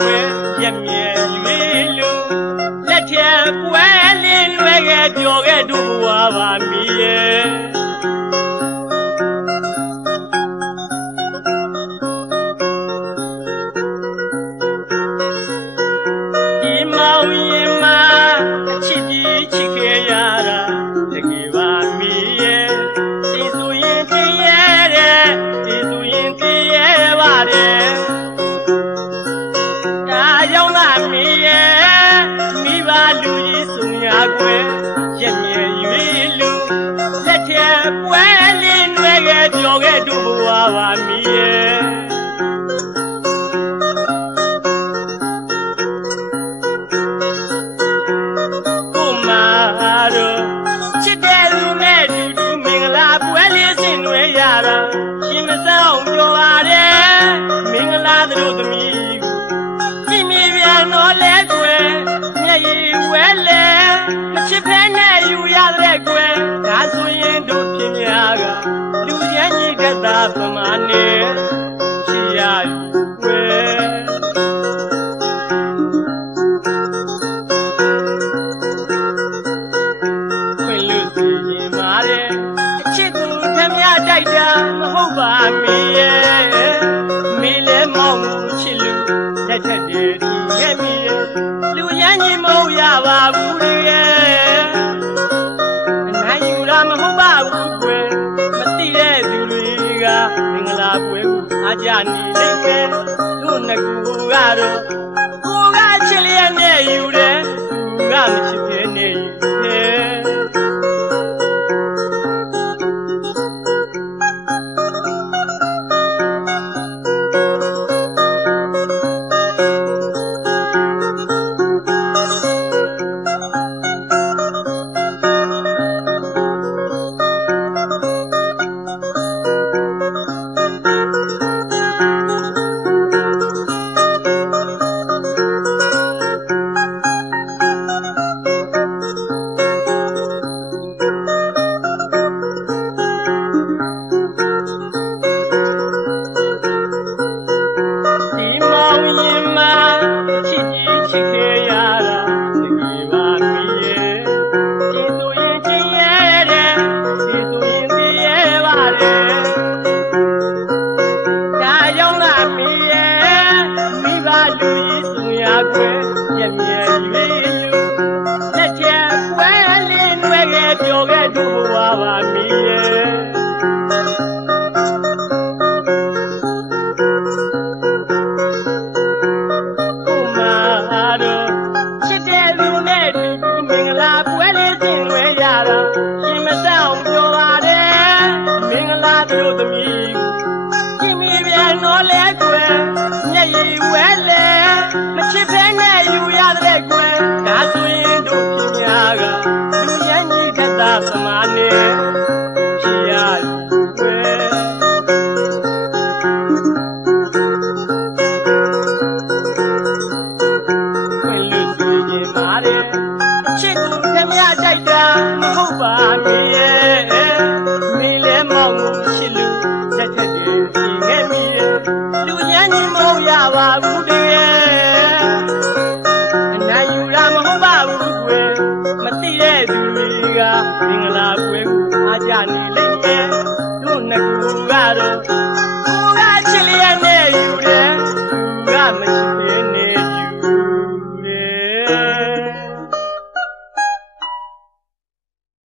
ကွယ်ပြက်မြဲ၍လူလက်ထက်ပွဲလင်းလွဲခဲ့ကြော်ခဲ့သူ um မီးရဲ့မီးလဲမောင်းမှုချစ်လူလက်ထက်တည်းဒီရဲ့မီးရဲ့လူရန်ကြီးမဟုတ်ရပါဘူးလေရဲ့အနိုင်ယူလာမဟုတ်ပါဘူးကွယ်မသိတဲ့သူတွေကမင်္ဂလာပွဲကိုအားကြနေလိမ့်မယ်တို့နှစ်ခုကတော့ကိုကချစ်လျက်နဲ့ယူတယ်သူကမချစ်သေးနဲ့ယူ She bang မင်္ဂလာပွဲကိုအားကြနေလေ